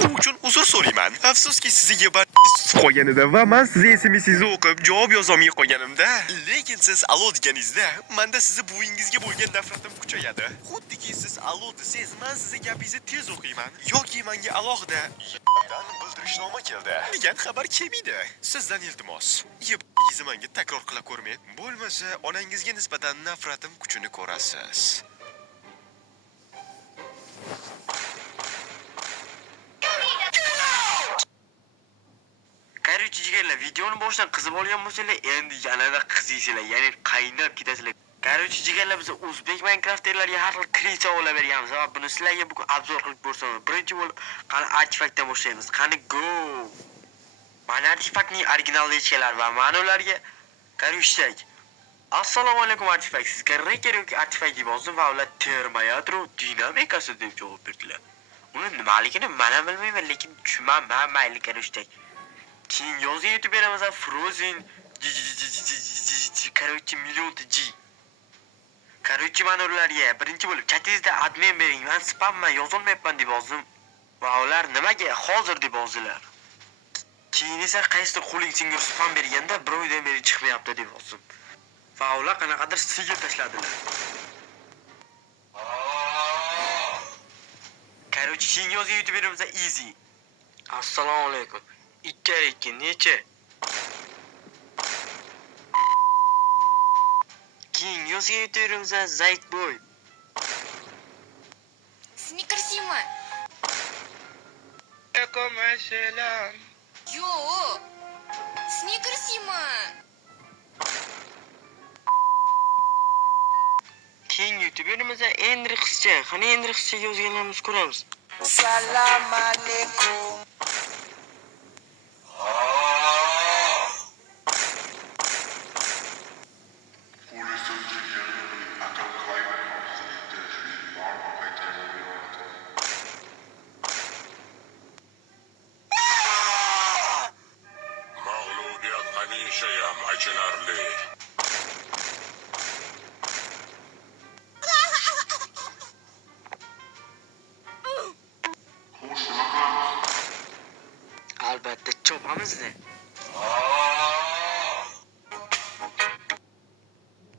Bu uchun uzr so'rayman. Afsuski sizga yebar qo'yganida va men siz SMS'ingizni o'qib javob yozolmay qo'yganimda. Lekin siz alo deganingizda, menda sizni buvingizga bo'lgan nafratim kuchayadi. Xuddiki siz alo desiz, men sizga gapingizni tez o'qiyman yoki menga alohida dan bildirishnoma keldi degan xabar kelmaydi. Sizdan iltimos, yebargingizni menga takror qila ko'rmang. Bo'lmasa, onangizga nisbatan nafratim kuchini ko'rasiz. Короче, jigarlar, videoni boshidan qizib olgan bo'lsanglar, endi yanada qiziysizlar, ya'ni qaynab ketasizlar. Короче, jigarlar, biz o'zbek Minecrafterlarga har xil krita olaverganmiz va buni sizlarga bugun obzor qilib ko'rsataman. Birinchi bo'lib, qani artefaktdan boshlaymiz. Qani go. Mana artefaktning original vechkalari va mana ularga короче, assalomu alaykum artefakt. Sizga kerak artefakt deb yozdim va ular termoyadro dinamikasi deb javob berdilar. Uni nimaligini mana bilmayman, lekin tushunmayman, mayli короче. Keyin yozib yetib beramiz Frozen короче millionta G. Короче, mana ularga birinchi bo'lib chatingizda admin bering. Men spamman yozolmayapman deb yozdim. Va ular nimaga hozir deb yozdilar. Keyin esa qaysidir qo'ling singir spam berganda birovdan beri chiqmayapti deb yozdim. Va ular qanaqadir sigil tashladilar. Короче, keyin yozib yetib beramiz easy. Assalomu alaykum. 2 necha? Keyin yozib yetib Zayt boy. Snickers'imi? Alaykum assalom. Yo'q. Snickers'imi? Keyin yetib beramiz Endri qizcha. Qani Endri qizcha yozganlarimizni ko'ramiz. Salam alaykum. Mag'lubiyat hamishayam achinarli. Albatta chopamiz-da.